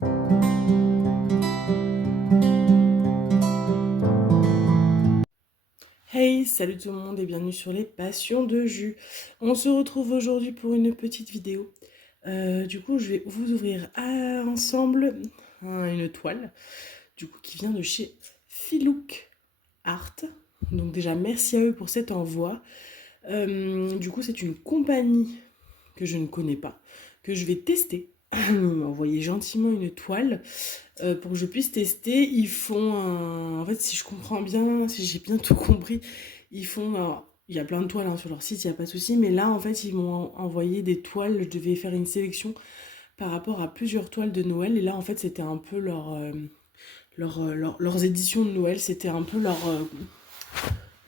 Hey, salut tout le monde et bienvenue sur les passions de jus. On se retrouve aujourd'hui pour une petite vidéo. Du coup, je vais vous ouvrir ensemble une toile, du coup, qui vient de chez Filouk Art. Donc déjà, merci à eux pour cet envoi. Du coup, c'est une compagnie que je ne connais pas, que je vais tester. Ils m'ont envoyé gentiment une toile pour que je puisse tester. Ils font un... En fait, si je comprends bien, si j'ai bien tout compris, ils font... Alors, il y a plein de toiles sur leur site, il n'y a pas de souci, mais là, en fait, ils m'ont envoyé des toiles. Je devais faire une sélection par rapport à plusieurs toiles de Noël. Et là, en fait, c'était un peu leurs éditions de Noël. C'était un peu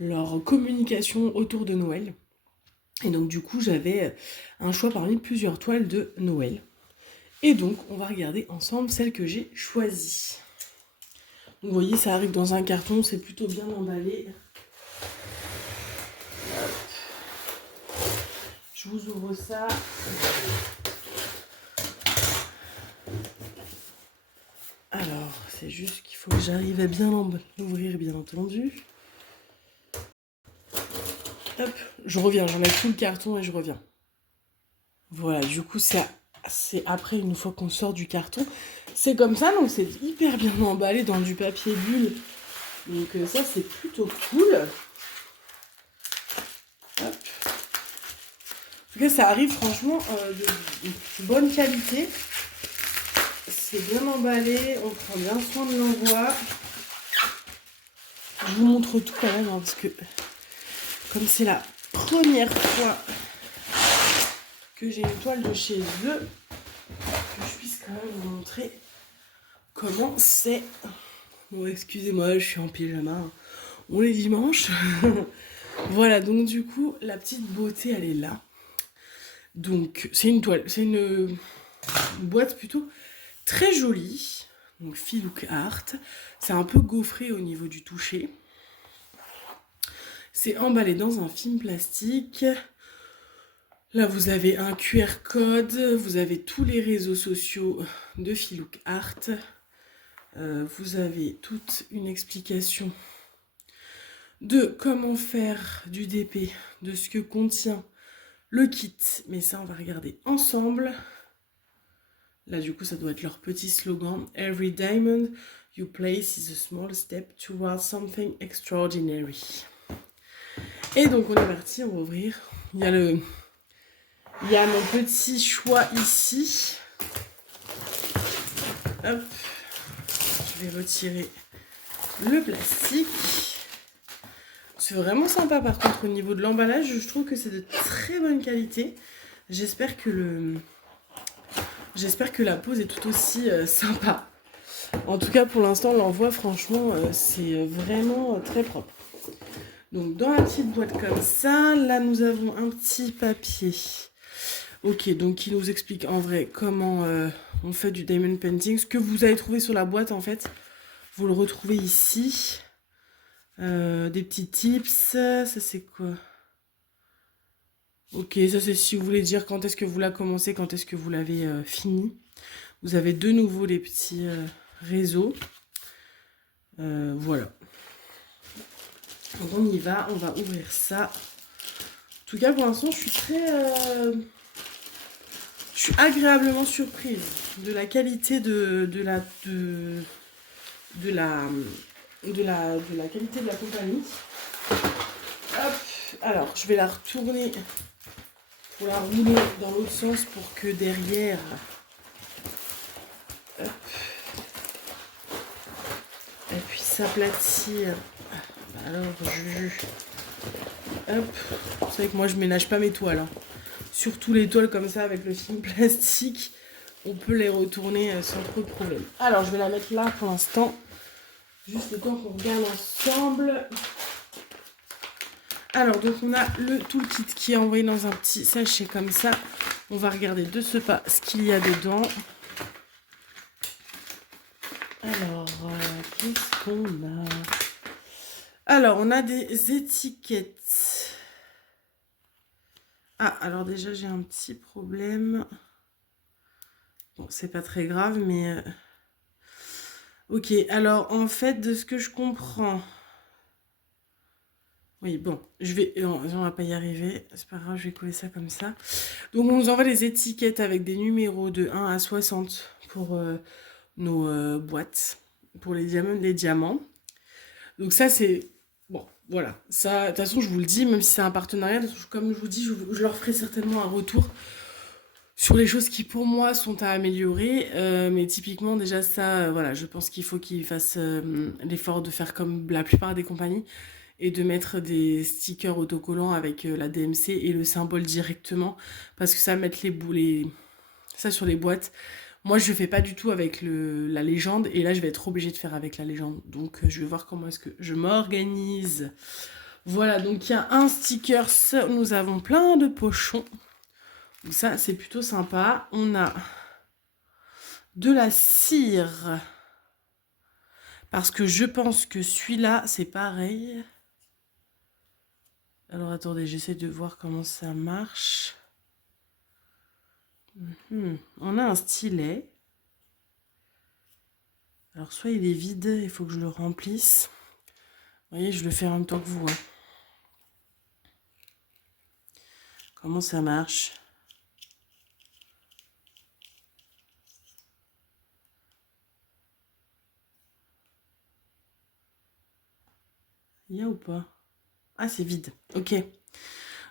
leur communication autour de Noël. Et donc, du coup, j'avais un choix parmi plusieurs toiles de Noël. Et donc, on va regarder ensemble celle que j'ai choisie. Donc, vous voyez, ça arrive dans un carton, c'est plutôt bien emballé. Je vous ouvre ça. Alors, c'est juste qu'il faut que j'arrive à bien l'ouvrir, bien entendu. Hop, je reviens, j'enlève tout le carton et je reviens. Voilà, du coup, c'est après, une fois qu'on sort du carton. C'est comme ça, donc c'est hyper bien emballé dans du papier bulle. Donc ça, c'est plutôt cool. Hop. En tout cas, ça arrive franchement de bonne qualité. C'est bien emballé, on prend bien soin de l'envoi. Je vous montre tout quand même, parce que comme c'est la première fois que j'ai une toile de chez eux, que je puisse quand même vous montrer comment c'est. Bon, excusez-moi, je suis en pyjama. On est dimanche. Voilà, donc du coup, la petite beauté, elle est là. Donc, c'est une toile, c'est une boîte plutôt très jolie. Donc, Filouk Art. C'est un peu gaufré au niveau du toucher. C'est emballé dans un film plastique. Là, vous avez un QR code. Vous avez tous les réseaux sociaux de Filouk Art. Vous avez toute une explication de comment faire du DP, de ce que contient le kit. Mais ça, on va regarder ensemble. Là, du coup, ça doit être leur petit slogan. Every diamond you place is a small step towards something extraordinary. Et donc, on est parti, on va ouvrir. Il y a mon petit choix ici. Hop. Je vais retirer le plastique. C'est vraiment sympa, par contre, au niveau de l'emballage, je trouve que c'est de très bonne qualité. J'espère que la pose est tout aussi sympa. En tout cas, pour l'instant, l'envoi, franchement, c'est vraiment très propre. Donc, dans la petite boîte comme ça, là, nous avons un petit papier. Ok, donc qui nous explique en vrai comment on fait du diamond painting. Ce que vous avez trouvé sur la boîte, en fait, vous le retrouvez ici. Des petits tips. Ça, c'est quoi? Ok, ça, c'est si vous voulez dire quand est-ce que vous l'avez commencé, quand est-ce que vous l'avez fini. Vous avez de nouveau les petits réseaux. Voilà. Donc on y va, on va ouvrir ça. En tout cas, pour l'instant, je suis agréablement surprise de la qualité de la qualité de la compagnie. Hop, alors je vais la retourner pour la rouler dans l'autre sens pour que derrière, hop, elle puisse s'aplatir. Alors hop, vous savez que moi je ménage pas mes toiles. Surtout les toiles comme ça avec le film plastique, on peut les retourner sans trop de problème. Alors je vais la mettre là pour l'instant, juste le temps qu'on regarde ensemble. Alors donc on a le toolkit qui est envoyé dans un petit sachet comme ça. On va regarder de ce pas ce qu'il y a dedans. Alors, qu'est-ce qu'on a? Alors, on a des étiquettes. Ah, alors déjà, j'ai un petit problème. Bon, c'est pas très grave, mais... Ok, alors en fait, de ce que je comprends... Oui, bon, non, on va pas y arriver, c'est pas grave, je vais coller ça comme ça. Donc on nous envoie les étiquettes avec des numéros de 1 à 60 pour nos boîtes, pour les diamants. Donc ça, c'est... Bon, voilà. Ça, de toute façon, je vous le dis, même si c'est un partenariat, comme je vous dis, je leur ferai certainement un retour sur les choses qui, pour moi, sont à améliorer. Mais typiquement, déjà, ça, voilà, je pense qu'il faut qu'ils fassent l'effort de faire comme la plupart des compagnies et de mettre des stickers autocollants avec la DMC et le symbole directement. Parce que ça, mettre ça sur les boîtes, moi, je fais pas du tout avec la légende, et là, je vais être obligée de faire avec la légende. Donc, je vais voir comment est-ce que je m'organise. Voilà, donc il y a un sticker, nous avons plein de pochons. Donc ça, c'est plutôt sympa. On a de la cire, parce que je pense que celui-là, c'est pareil. Alors, attendez, j'essaie de voir comment ça marche. On a un stylet. Alors, soit il est vide, il faut que je le remplisse. Vous voyez, je le fais en même temps que vous. Hein. Comment ça marche? Il y a ou pas? Ah, c'est vide. Ok.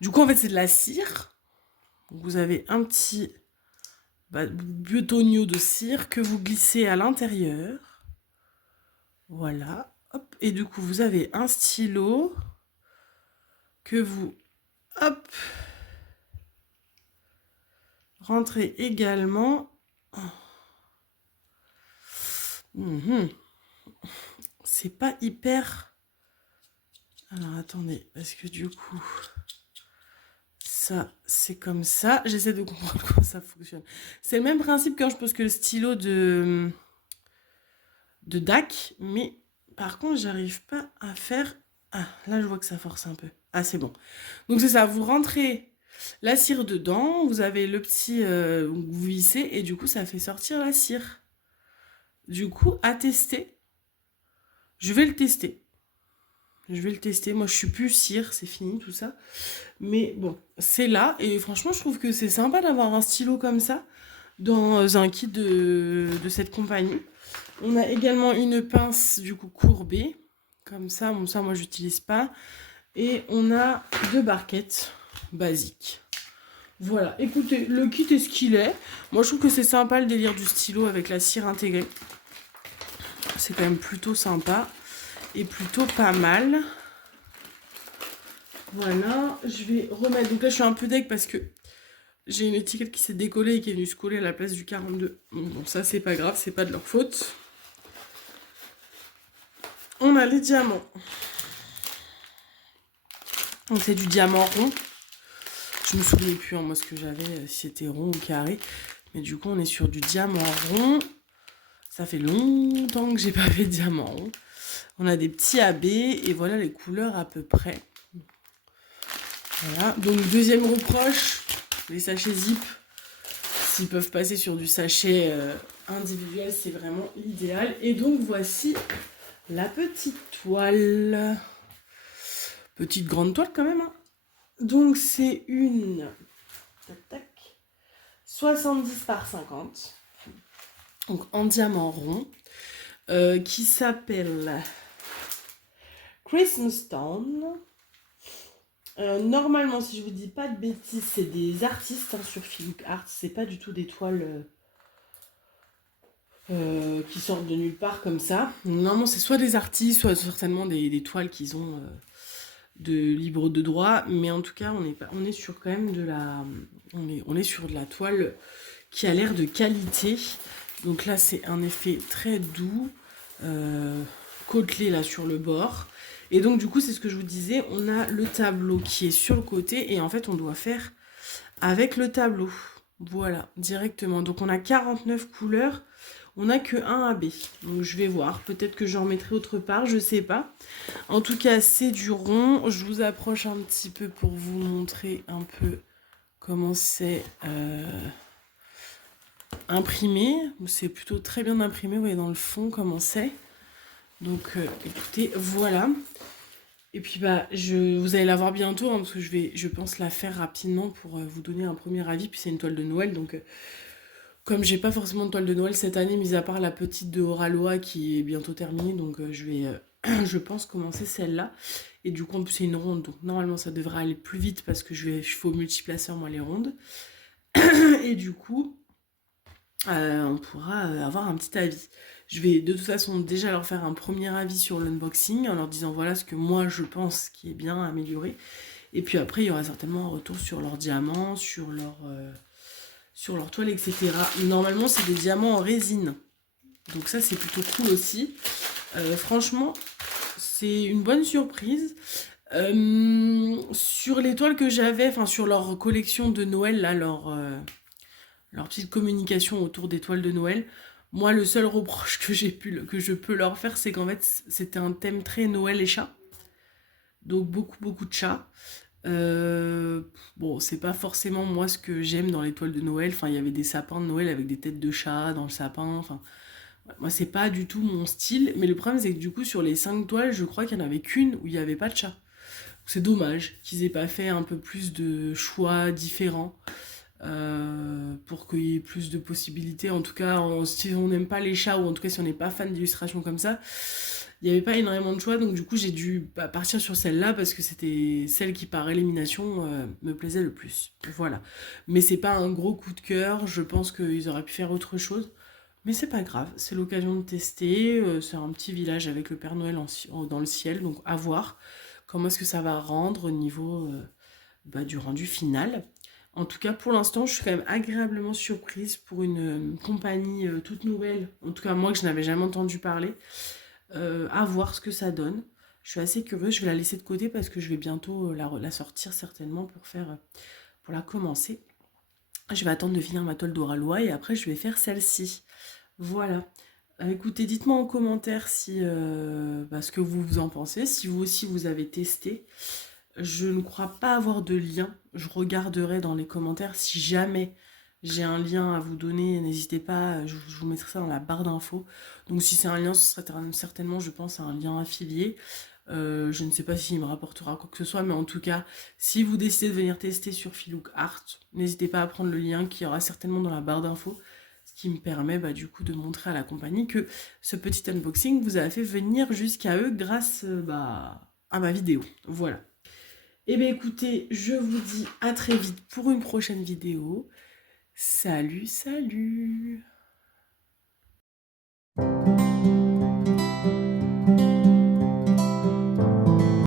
Du coup, en fait, c'est de la cire. Vous avez un petit butonio de cire que vous glissez à l'intérieur. Voilà. Hop. Et du coup, vous avez un stylo que vous... Hop. Rentrez également. C'est pas hyper... Alors, attendez. Parce que du coup... Ça, c'est comme ça. J'essaie de comprendre comment ça fonctionne. C'est le même principe quand je pose que le stylo de DAC, mais par contre, j'arrive pas à faire... Ah, là, je vois que ça force un peu. Ah, c'est bon. Donc, c'est ça. Vous rentrez la cire dedans. Vous avez le petit... vous vissez et du coup, ça fait sortir la cire. Du coup, à tester. Je vais le tester. Moi, je suis plus cire. C'est fini, tout ça. Mais bon, c'est là. Et franchement, je trouve que c'est sympa d'avoir un stylo comme ça dans un kit de cette compagnie. On a également une pince du coup courbée. Comme ça, bon ça moi j'utilise pas. Et on a 2 barquettes basiques. Voilà, écoutez, le kit est ce qu'il est. Moi je trouve que c'est sympa le délire du stylo avec la cire intégrée. C'est quand même plutôt sympa. Et plutôt pas mal. Voilà, je vais remettre... Donc là je suis un peu deg parce que j'ai une étiquette qui s'est décollée et qui est venue se coller à la place du 42. Bon ça c'est pas grave, c'est pas de leur faute. On a les diamants. Donc c'est du diamant rond. Je me souvenais plus, hein, moi, ce que j'avais, si c'était rond ou carré. Mais du coup, on est sur du diamant rond. Ça fait longtemps que j'ai pas fait de diamant rond. On a des petits AB et voilà les couleurs à peu près. Voilà. Donc, deuxième reproche, les sachets zip. S'ils peuvent passer sur du sachet individuel, c'est vraiment l'idéal. Et donc, voici la petite toile. Petite grande toile quand même, hein. Donc c'est une 70 par 50, donc en diamant rond, qui s'appelle Christmas Stone. Normalement, si je vous dis pas de bêtises, c'est des artistes hein, sur Philippe Art, c'est pas du tout des toiles qui sortent de nulle part comme ça. Normalement, c'est soit des artistes, soit certainement des toiles qu'ils ont... de libre de droit, mais en tout cas on est sur quand même on est sur de la toile qui a l'air de qualité. Donc là c'est un effet très doux, côtelé là sur le bord, et donc du coup c'est ce que je vous disais, on a le tableau qui est sur le côté et en fait on doit faire avec le tableau, voilà, directement. Donc on a 49 couleurs. On n'a que un AB, donc je vais voir, peut-être que j'en mettrai autre part, je sais pas. En tout cas, c'est du rond. Je vous approche un petit peu pour vous montrer un peu comment c'est imprimé. C'est plutôt très bien imprimé, vous voyez dans le fond comment c'est. Donc écoutez, voilà. Et puis bah vous allez la voir bientôt hein, parce que je pense la faire rapidement pour vous donner un premier avis. Puis c'est une toile de Noël, donc comme j'ai pas forcément de toile de Noël cette année, mis à part la petite de Oraloa qui est bientôt terminée, donc je vais, je pense commencer celle-là. Et du coup, en plus, c'est une ronde, donc normalement ça devrait aller plus vite parce que je fais au multiplaceur moi les rondes. Et du coup, on pourra avoir un petit avis. Je vais de toute façon déjà leur faire un premier avis sur l'unboxing en leur disant voilà ce que moi je pense qui est bien amélioré. Et puis après, il y aura certainement un retour sur leurs diamants, sur leur toile, etc. Normalement, c'est des diamants en résine. Donc ça, c'est plutôt cool aussi. Franchement, c'est une bonne surprise. Sur les toiles que j'avais, enfin sur leur collection de Noël, là, leur petite communication autour des toiles de Noël, moi, le seul reproche que je peux leur faire, c'est qu'en fait, c'était un thème très Noël et chat. Donc beaucoup, beaucoup de chats. Euh, bon, c'est pas forcément moi ce que j'aime dans les toiles de Noël. Enfin, il y avait des sapins de Noël avec des têtes de chat dans le sapin. Enfin, moi, c'est pas du tout mon style. Mais le problème, c'est que du coup, sur les 5 toiles, je crois qu'il n'y en avait qu'une où il n'y avait pas de chat. C'est dommage qu'ils aient pas fait un peu plus de choix différents pour qu'il y ait plus de possibilités. En tout cas, si on n'aime pas les chats ou en tout cas si on n'est pas fan d'illustrations comme ça, il n'y avait pas énormément de choix. Donc du coup, j'ai dû partir sur celle-là parce que c'était celle qui par élimination me plaisait le plus. Voilà. Mais c'est pas un gros coup de cœur. Je pense qu'ils auraient pu faire autre chose. Mais c'est pas grave, c'est l'occasion de tester. C'est un petit village avec le Père Noël dans le ciel, donc à voir comment est-ce que ça va rendre au niveau du rendu final. En tout cas, pour l'instant, je suis quand même agréablement surprise pour une compagnie toute nouvelle, en tout cas moi que je n'avais jamais entendu parler, à voir ce que ça donne. Je suis assez curieuse, je vais la laisser de côté parce que je vais bientôt la sortir certainement pour la commencer. Je vais attendre de finir ma toile d'Oralois et après je vais faire celle-ci. Voilà. Écoutez, dites-moi en commentaire ce que vous en pensez, si vous aussi vous avez testé. Je ne crois pas avoir de lien. Je regarderai dans les commentaires si jamais j'ai un lien à vous donner. N'hésitez pas, je vous mettrai ça dans la barre d'infos. Donc si c'est un lien, ce serait certainement, je pense, un lien affilié. Je ne sais pas s'il me rapportera quoi que ce soit, mais en tout cas, si vous décidez de venir tester sur Filook Art, n'hésitez pas à prendre le lien qui y aura certainement dans la barre d'infos, ce qui me permet du coup de montrer à la compagnie que ce petit unboxing vous a fait venir jusqu'à eux grâce à ma vidéo. Voilà. Eh bien écoutez, je vous dis à très vite pour une prochaine vidéo. Salut, salut!